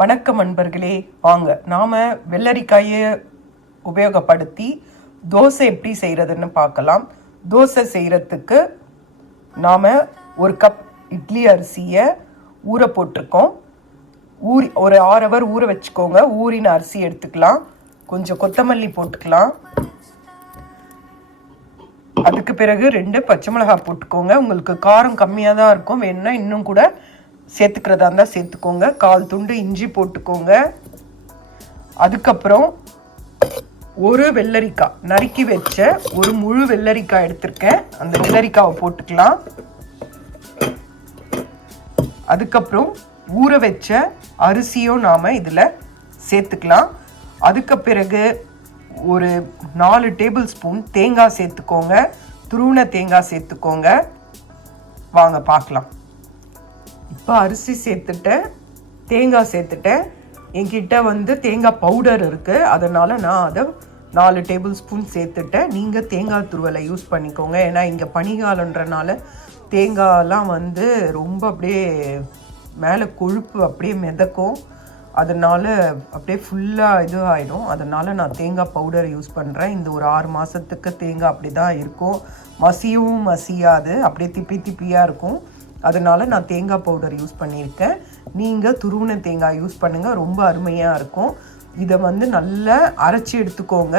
வணக்கம் நண்பர்களே, வாங்க நாம் வெள்ளரிக்காயை உபயோகப்படுத்தி தோசை எப்படி செய்கிறதுன்னு பார்க்கலாம். தோசை செய்கிறதுக்கு நாம் ஒரு கப் இட்லி அரிசியை ஊற போட்டிருக்கோம். ஒரு 6 ஹவர் ஊற வச்சுக்கோங்க. ஊறின அரிசி எடுத்துக்கலாம். கொஞ்சம் கொத்தமல்லி போட்டுக்கலாம். அதுக்கு பிறகு 2 பச்சை மிளகாய் போட்டுக்கோங்க. உங்களுக்கு காரம் கம்மியாக தான் இருக்கும், வேணும்னா இன்னும் கூட சேர்த்துக்கிறதா இருந்தால் சேர்த்துக்கோங்க. 1/4 துண்டு இஞ்சி போட்டுக்கோங்க. அதுக்கப்புறம் ஒரு வெள்ளரிக்காய் நறுக்கி வச்ச ஒரு முழு வெள்ளரிக்காய் எடுத்திருக்கேன். அந்த வெள்ளரிக்காவை போட்டுக்கலாம். அதுக்கப்புறம் ஊற வச்ச அரிசியும் நாம் இதில் சேர்த்துக்கலாம். அதுக்கு பிறகு ஒரு 4 டேபிள் ஸ்பூன் தேங்காய் சேர்த்துக்கோங்க. துருவின தேங்காய் சேர்த்துக்கோங்க. வாங்க பார்க்கலாம். இப்போ அரிசி சேர்த்துட்டேன், தேங்காய் சேர்த்துட்டேன். என்கிட்ட தேங்காய் பவுடர் இருக்குது, அதனால் நான் அதை 4 டேபிள் ஸ்பூன் சேர்த்துட்டேன். நீங்கள் தேங்காய் துருவலை யூஸ் பண்ணிக்கோங்க. ஏன்னா இங்கே பனிகாலன்றனால தேங்காயெல்லாம் ரொம்ப அப்படியே மேலே கொழுப்பு அப்படியே மிதக்கும், அதனால் அப்படியே ஃபுல்லாக இது ஆகிடும். அதனால் நான் தேங்காய் பவுடர் யூஸ் பண்ணுறேன். இந்த ஒரு 6 மாதத்துக்கு தேங்காய் அப்படி தான் இருக்கும். மசியவும் மசியாது, அப்படியே திப்பியாக இருக்கும். அதனால் நான் தேங்காய் பவுடர் யூஸ் பண்ணியிருக்கேன். நீங்கள் துருவின தேங்காய் யூஸ் பண்ணுங்கள், ரொம்ப அருமையாக இருக்கும். இதை நல்லா அரைச்சி எடுத்துக்கோங்க.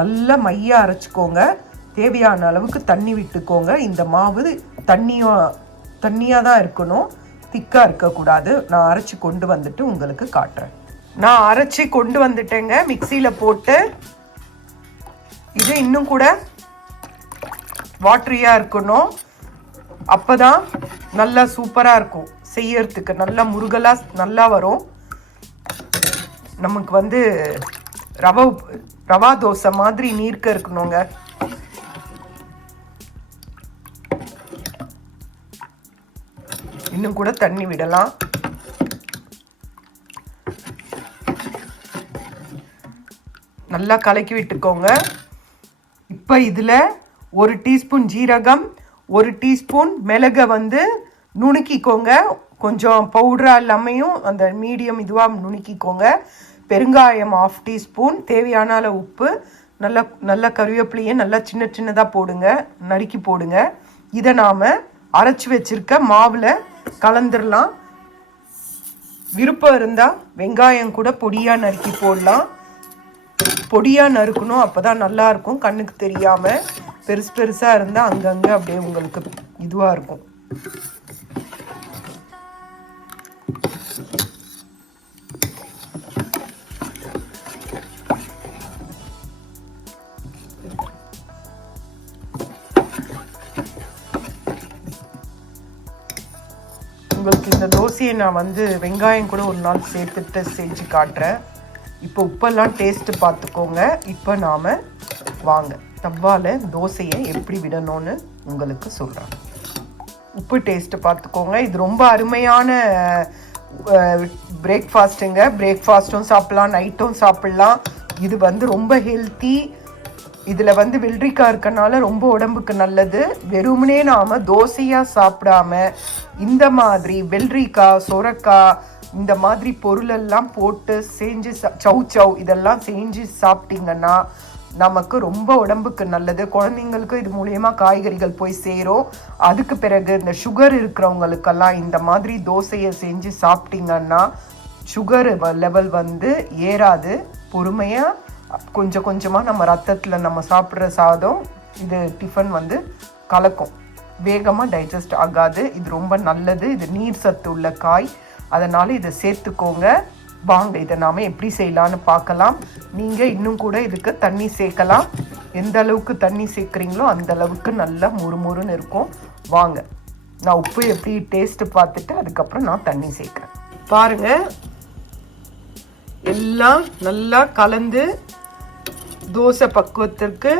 நல்லா மையாக அரைச்சிக்கோங்க. தேவையான அளவுக்கு தண்ணி விட்டுக்கோங்க. இந்த மாவு தண்ணியாக தான் இருக்கணும், திக்காக இருக்கக்கூடாது. நான் அரைச்சி கொண்டு வந்துட்டு உங்களுக்கு காட்டுறேன். நான் அரைச்சி கொண்டு வந்துட்டேங்க, மிக்சியில் போட்டு. இது இன்னும் கூட வாட்டரியாக இருக்கணும், அப்போ தான் நல்லா சூப்பராக இருக்கும். செய்யறதுக்கு நல்லா முருகலாக நல்லா வரும். நமக்கு ரவா தோசை மாதிரி நீர்க்க இருக்கணுங்க. இன்னும் கூட தண்ணி விடலாம். நல்லா கலக்கி விட்டுக்கோங்க. இப்போ இதில் 1 டீஸ்பூன் ஜீரகம், 1 டீஸ்பூன் மிளகை நுணுக்கிக்கோங்க. கொஞ்சம் பவுடராக இல்லாமையும் அந்த மீடியம் இதுவாக நுணுக்கிக்கோங்க. பெருங்காயம் 1/2 டீஸ்பூன், தேவையான அளவு உப்பு, நல்லா கருவேப்பிலையை நல்லா சின்னதாக போடுங்க, நறுக்கி போடுங்க. இதை நாம் அரைச்சி வச்சிருக்க மாவில் கலந்துடலாம். விருப்பம் இருந்தால் வெங்காயம் கூட பொடியாக நறுக்கி போடலாம். பொடியாக நறுக்கணும், அப்போ தான் நல்லாயிருக்கும். கண்ணுக்கு தெரியாமல் பெருசாக இருந்தால் அங்கங்கே அப்படியே உங்களுக்கு இதுவாக இருக்கும். உங்களுக்கு இந்த தோசையை நான் வெங்காயம் கூட ஒரு நாள் சேர்த்துட்டு செஞ்சு காட்டுறேன். இப்போ உப்பெல்லாம் டேஸ்ட்டு பார்த்துக்கோங்க. இப்போ நாம் வாங்க தவாவில் தோசையை எப்படி விடணும்னு உங்களுக்கு சொல்கிறேன். உப்பு டேஸ்ட்டு பார்த்துக்கோங்க. இது ரொம்ப அருமையான பிரேக்ஃபாஸ்ட்டுங்க. பிரேக்ஃபாஸ்ட்டும் சாப்பிட்லாம், நைட்டும் சாப்பிட்லாம். இது ரொம்ப ஹெல்த்தி. இதில் வெள்ளரிக்காய் இருக்கனால ரொம்ப உடம்புக்கு நல்லது. வெறுமனே நாம் தோசையாக சாப்பிடாம இந்த மாதிரி வெள்ளரிக்காய், சொரக்காய், இந்த மாதிரி பொருளெல்லாம் போட்டு செஞ்சு சௌ இதெல்லாம் செஞ்சு சாப்பிட்டிங்கன்னா நமக்கு ரொம்ப உடம்புக்கு நல்லது. குழந்தைங்களுக்கு இது மூலயமா காய்கறிகள் போய் சேரும். அதுக்கு பிறகு இந்த சுகர் இருக்கிறவங்களுக்கெல்லாம் இந்த மாதிரி தோசையை செஞ்சு சாப்பிட்டிங்கன்னா சுகர் லெவல் ஏறாது. பொறுமையாக கொஞ்சம் கொஞ்சமாக நம்ம ரத்தத்தில் நம்ம சாப்பிட்ற சாதம் இது டிஃபன் கலக்கும், வேகமாக டைஜஸ்ட் ஆகாது. இது ரொம்ப நல்லது. இது நீர் சத்து உள்ள காய், அதனால் இதை சேர்த்துக்கோங்க. வாங்க இதை நாம் எப்படி செய்யலான்னு பார்க்கலாம். நீங்கள் இன்னும் கூட இதுக்கு தண்ணி சேர்க்கலாம். எந்த அளவுக்கு தண்ணி சேர்க்குறீங்களோ அந்த அளவுக்கு நல்லா முறுமுறுன்னு இருக்கும். வாங்க நான் உப்பு எப்படி டேஸ்ட்டு பார்த்துட்டு அதுக்கப்புறம் நான் தண்ணி சேர்க்குறேன். பாருங்கள், எல்லாம் நல்லா கலந்து தோசை பக்குவத்திற்கு,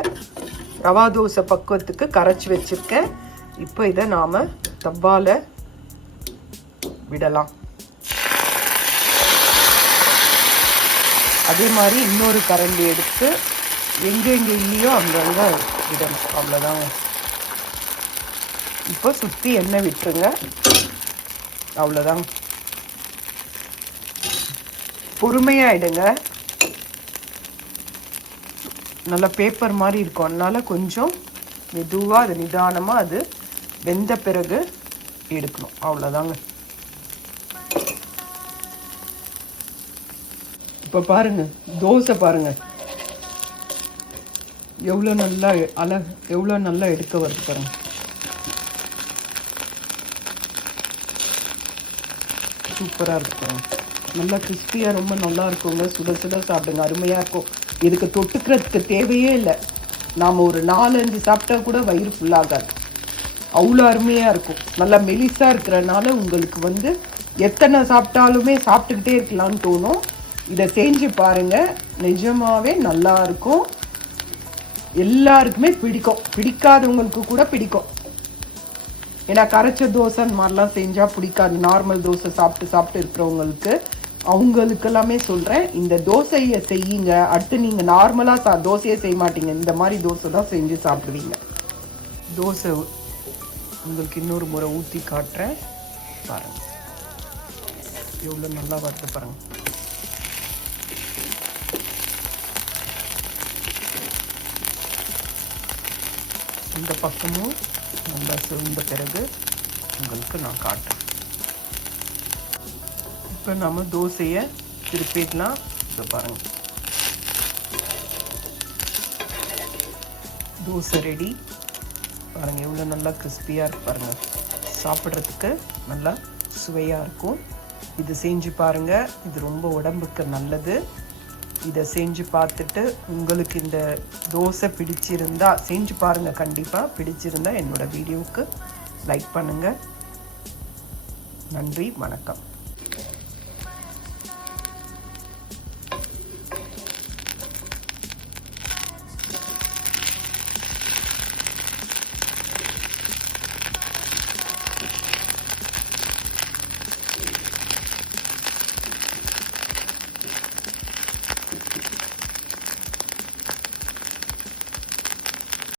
ரவா தோசை பக்குவத்துக்கு கரைச்சி வச்சுருக்கேன். இப்போ இதை நாம் தவாவில் விடலாம். அதே மாதிரி இன்னொரு கரண்டி எடுத்து எங்கே இல்லையோ அங்கங்கே விடணும். அவ்வளோதாங்க. இப்போ சுற்றி எண்ணெய் விட்டுருங்க. அவ்வளோதான். பொறுமையாக எடுங்க. நல்லா பேப்பர் மாதிரி இருக்கும், அதனால கொஞ்சம் மெதுவாக அது நிதானமாக அது வெந்த பிறகு எடுக்கணும். அவ்வளோதாங்க. இப்போ பாருங்க, தோசை பாருங்க எவ்வளோ நல்லா எவ்வளோ நல்லா எடுக்க வருது பாருங்க. சூப்பராக இருக்கு பாருங்க. நல்லா கிறிஸ்பியாக ரொம்ப நல்லா இருக்குங்க. சுட சுட சாப்பிடுங்க, அருமையாக இருக்கும். இதுக்கு தொட்டுக்கிறதுக்கு தேவையே இல்லை. நாம் ஒரு 4-5 சாப்பிட்டா கூட வயிறு ஃபுல்லாகாது, அவ்வளோ அருமையாக இருக்கும். நல்லா மெலிசாக இருக்கிறனால உங்களுக்கு எத்தனை சாப்பிட்டாலுமே சாப்பிட்டுக்கிட்டே இருக்கலாம்னு தோணும். இதை செஞ்சு பாருங்கள், நிஜமாகவே நல்லா இருக்கும். எல்லாருக்குமே பிடிக்கும், பிடிக்காதவங்களுக்கு கூட பிடிக்கும். ஏன்னா கரைச்ச தோசை அந்த மாதிரிலாம் செஞ்சால் பிடிக்காது. நார்மல் தோசை சாப்பிட்டு இருக்கிறவங்களுக்கு அவங்களுக்கெல்லாமே சொல்கிறேன், இந்த தோசையை செய்யுங்க. அடுத்து நீங்கள் நார்மலாக தோசையே செய்ய மாட்டீங்க, இந்த மாதிரி தோசை தான் செஞ்சு சாப்பிடுவீங்க. தோசை உங்களுக்கு இன்னொரு முறை ஊற்றி காட்டுறேன் பாருங்கள், எவ்வளோ நல்லா வருது பாருங்கள். இந்த பக்கமும் நல்லா சுருந்த பிறகு உங்களுக்கு நான் காட்டுறேன். இப்போ நம்ம தோசையை திருப்பிடலாம். இதை பாருங்கள், தோசை ரெடி பாருங்கள். எவ்வளோ நல்லா கிறிஸ்பியாக இருக்கு பாருங்கள். சாப்பிட்றதுக்கு நல்லா சுவையாக இருக்கும். இது செஞ்சு பாருங்கள், இது ரொம்ப உடம்புக்கு நல்லது. இதை செஞ்சு பார்த்துட்டு உங்களுக்கு இந்த தோசை பிடிச்சிருந்தா செஞ்சு பாருங்கள். கண்டிப்பாக பிடிச்சிருந்தா என்னோடய வீடியோவுக்கு லைக் பண்ணுங்கள். நன்றி, வணக்கம்.